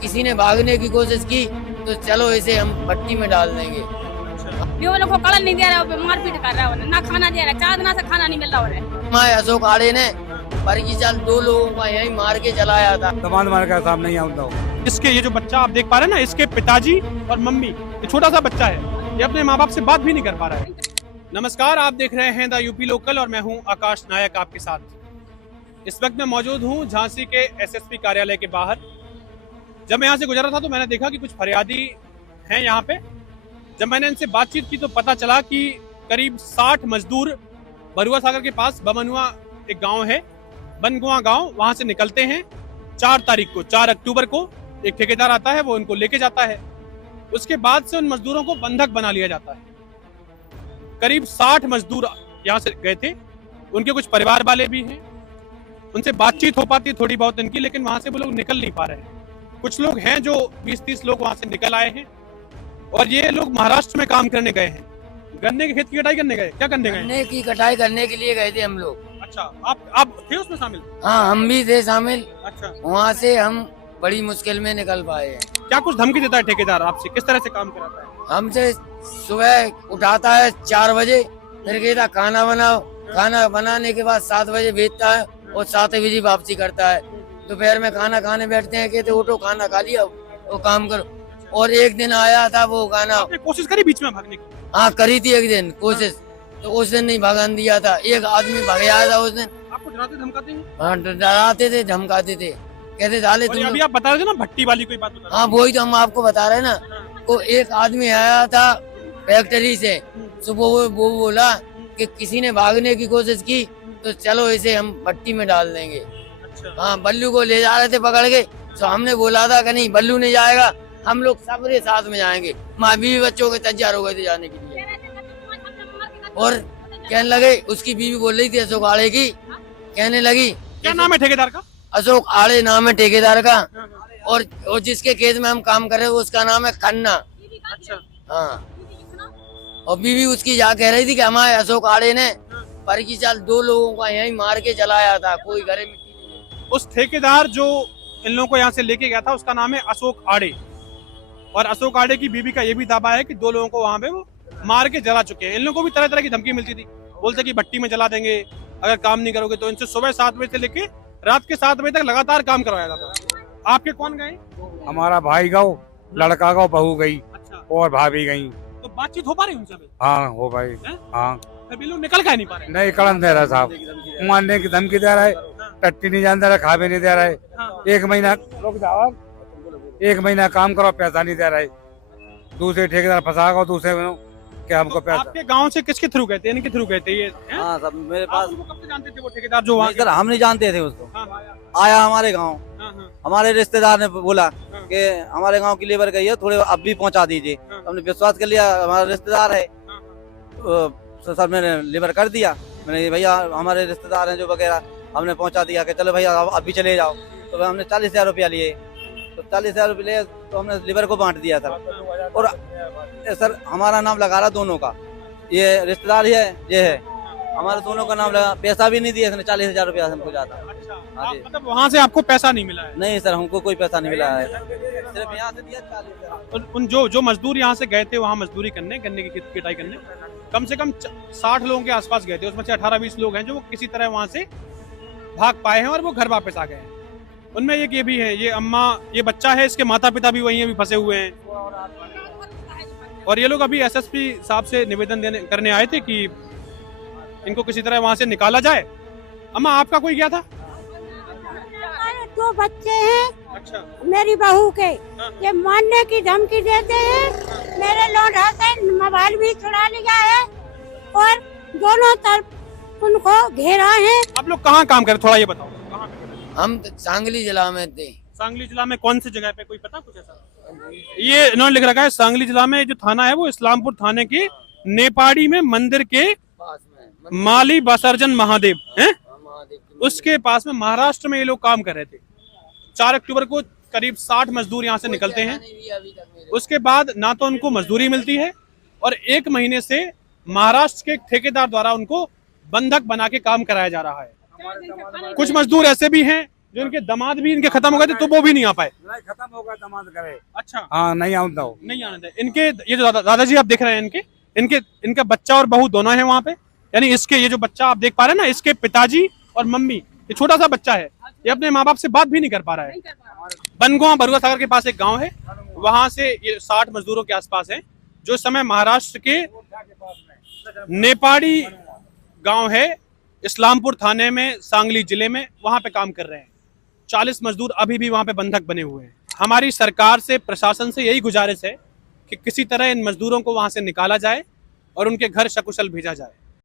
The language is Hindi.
किसी ने भागने की कोशिश की तो चलो इसे हम भट्टी में डाल देंगे। ये वो लोग को कड़न नहीं दे रहा है, मारपीट कर रहा है, ना खाना दे रहा है, 4 दिन से खाना नहीं मिल रहा है। मैं अशोक आड़े ने बरकीचाल 2 लोगों का यहीं मार के चलाया था। दबान मार का सामने ही आता। इसके ये जो बच्चा आप देख पा रहे हैं ना, इसके पिताजी और मम्मी, ये छोटा सा बच्चा है, ये अपने माँ बाप से बात भी नहीं कर पा रहा है। नमस्कार, आप देख रहे हैं द यूपी लोकल और मैं हूं आकाश नायक आपके साथ। इस वक्त मैं मौजूद हूं झांसी के एसएसपी कार्यालय के बाहर। जब मैं यहाँ से गुजरा था तो मैंने देखा कि कुछ फरियादी हैं यहाँ पे। जब मैंने इनसे बातचीत की तो पता चला कि करीब 60 मजदूर बरुआ सागर के पास बमनुआ एक गांव है, बनगुआ गांव, वहां से निकलते हैं 4 तारीख को, 4 अक्टूबर को एक ठेकेदार आता है, वो उनको लेके जाता है। उसके बाद से उन मजदूरों को बंधक बना लिया जाता है। करीब 60 मजदूर यहाँ से गए थे, उनके कुछ परिवार वाले भी हैं, उनसे बातचीत हो पाती है थोड़ी बहुत इनकी, लेकिन वहां से वो लोग निकल नहीं पा रहे हैं। कुछ लोग हैं जो 20-30 लोग वहां से निकल आए हैं और ये लोग महाराष्ट्र में काम करने गए हैं। गन्ने के खेत की कटाई करने गए, क्या करने गए? गन्ने की कटाई करने के लिए गए थे हम लोग। अच्छा, आप थे उसमें शामिल? हाँ, हम भी थे शामिल। अच्छा, वहाँ से हम बड़ी मुश्किल में निकल पाए हैं। क्या कुछ धमकी देता है ठेकेदार आपसे, किस तरह से काम कराता है? हमसे सुबह उठाता है 4 बजे, फिर कहता खाना बनाओ, खाना बनाने के बाद 7 बजे भेजता है और 7 बजे वापसी करता है। दोपहर में खाना खाने बैठते हैं, कहते उठो खाना खा लिया, वो काम करो। और एक दिन आया था वो गाना, आपने कोशिश करी बीच में भागने की? हाँ करी थी एक दिन कोशिश, तो उस दिन नहीं भगान दिया था। एक आदमी भग आया था उस दिन। आपको डराते धमकाते हैं? हाँ, डराते थे, धमकाते थे, कहते डाले और तुम। अभी आप बता रहे थे ना भट्टी वाली कोई बात बता रहे हाँ वही तो हम आपको बता रहे हैं ना। वो एक आदमी आया था फैक्ट्री से, सुबह वो बोला कि किसी ने भागने की कोशिश की तो चलो इसे हम भट्टी में डाल देंगे। अच्छा। हाँ, बल्लू को ले जा रहे थे पकड़ के, तो हमने बोला था कि नहीं बल्लू नहीं जाएगा, हम लोग सबके साथ में जाएंगे। माँ बीवी बच्चों के तैयार हो गए थे जाने के लिए। और कहने लगे, उसकी बीवी बोल रही थी अशोक आड़े की, कहने लगी क्या नाम है ठेकेदार का? अशोक आड़े नाम है ठेकेदार का, और जिसके खेत में हम काम कर रहे हैं उसका नाम है खन्ना। अच्छा। हाँ, और बीवी उसकी जा कह रही थी कि हमारे अशोक आड़े ने बरकीचाल 2 लोगों का यहीं मार के चलाया था, कोई घरे मिट्टी नहीं। उस ठेकेदार जो इन लोगों को यहाँ से लेके गया था उसका नाम है अशोक आड़े, और अशोक आड़े की बीवी का ये भी दावा है कि 2 लोगों को वहाँ पे वो मार के जला चुके हैं। इन लोगों को भी तरह तरह की धमकी मिलती थी, बोलते कि भट्टी में जला देंगे अगर काम नहीं करोगे। तो इनसे सुबह 7 बजे से लेके रात के 7 बजे तक लगातार काम करवाया जाता था। आपके कौन गए? हमारा भाई गाँव, लड़का गाँव, बहू गई अच्छा, और भाभी गई। तो बातचीत हो पा रही उनसे? हाँ हो भाई। हैं? हाँ अभी लोग निकल का नहीं पा रहे? नहीं, कलम दे रहा साहब, मारने की धमकी दे रहा है, टट्टी नहीं जान दे रहा, खा भी नहीं दे रहा है। हाँ। 1 महीना रुक जाओ, 1 महीना काम करो, पैसा नहीं दे रहा है। दूसरे ठेकेदार फंसा गो, दूसरे क्या हमको तो पैसा। आपके गांव से किसके थ्रू गए थे, इनके थ्रू गए थे ये? हैं? हाँ सब मेरे आप पास। उनको कब से जानते थे वो ठेकेदार जो वहाँ? नहीं सर, हम नहीं जानते थे उसको। हाँ, आया हमारे गांव, हाँ, हाँ, हमारे रिश्तेदार ने बोला हाँ। कि हमारे गांव की लेबर गई है, थोड़े अब भी पहुंचा दीजिए। हाँ। हमने विश्वास कर लिया, हमारा रिश्तेदार है। हाँ, तो सर मैंने लेबर कर दिया। मैंने भैया हमारे रिश्तेदार हैं जो वगैरह, हमने पहुंचा दिया कि चलो भैया अब भी चले जाओ। तो हमने 40,000 रुपया लिए, तो 40,000 रुपये लिए तो हमने लेबर को बांट दिया सर। और सर हमारा नाम लगा रहा दोनों का, ये रिश्तेदार ही है, ये है हमारे दोनों का नाम लगा। पैसा भी नहीं दिया इसने, 40,000 रुपया हमको जाता। अच्छा। हाँ जी। मतलब वहाँ से आपको पैसा नहीं मिला है? नहीं सर, हमको कोई पैसा नहीं मिला है, सिर्फ यहाँ से दिया 40,000। उन जो मजदूर यहाँ से गए थे वहाँ मजदूरी करने, गन्ने की खेती कटाई करने, कम से कम 60 लोगों के आसपास गए थे। उसमें से 18-20 लोग हैं जो किसी तरह वहाँ से भाग पाए हैं और वो घर वापस आ गए हैं। उनमें एक ये भी है, ये अम्मा, ये बच्चा है, इसके माता पिता भी वहीं अभी फंसे हुए हैं। और ये लोग अभी एसएसपी साहब से निवेदन करने आए थे कि इनको किसी तरह वहाँ से निकाला जाए। अम्मा, आपका कोई गया था? हमारे 2 बच्चे हैं अच्छा। मेरी बहू के, हाँ। ये मारने की धमकी देते हैं। मेरे लौंडा से मोबाइल भी चुरा लिया है और दोनों तरफ उनको घेरा है। आप लोग कहाँ काम करें, थोड़ा ये बताओ। कहाँ पे? हम सांगली जिला में थे। सांगली जिला में कौन सी जगह पे, कोई पता कुछ ऐसा? ये इन्होंने लिख रखा है सांगली जिला में, जो थाना है वो इस्लामपुर थाने के नेपाड़ी में मंदिर के पास में माली बसर्जन महादेव हैं, महादेव की उसके पास में महाराष्ट्र में ये लोग काम कर रहे थे। 4 अक्टूबर को करीब 60 मजदूर यहाँ से निकलते हैं। अभी तक मेरे। उसके बाद ना तो उनको मजदूरी मिलती है और 1 महीने से महाराष्ट्र के ठेकेदार द्वारा उनको बंधक बना के काम कराया जा रहा है। कुछ मजदूर ऐसे भी हैं जो इनके दामाद भी इनके खत्म हो गए थे तो वो भी नहीं आ पाए। खत्म हो गया दमाद करे। अच्छा, हाँ नहीं आता हो। नहीं आने दे इनके। ये जो दादाजी आप देख रहे हैं इनके इनके इनका बच्चा और बहू दोनों है वहाँ पे। यानी इसके ये जो बच्चा आप देख पा रहे हैं ना, इसके पिताजी और मम्मी, ये छोटा सा बच्चा है, ये अपने माँ बाप से बात भी नहीं कर पा रहा है। बनगांव बरुआ सागर के पास एक गांव है, वहां से ये 60 मजदूरों के आसपास है, जो इस समय महाराष्ट्र के नेपाड़ी गांव है, इस्लामपुर थाने में, सांगली जिले में, वहां पे काम कर रहे हैं। 40 मजदूर अभी भी वहां पे बंधक बने हुए हैं। हमारी सरकार से, प्रशासन से यही गुजारिश है कि किसी तरह इन मजदूरों को वहां से निकाला जाए और उनके घर सकुशल भेजा जाए।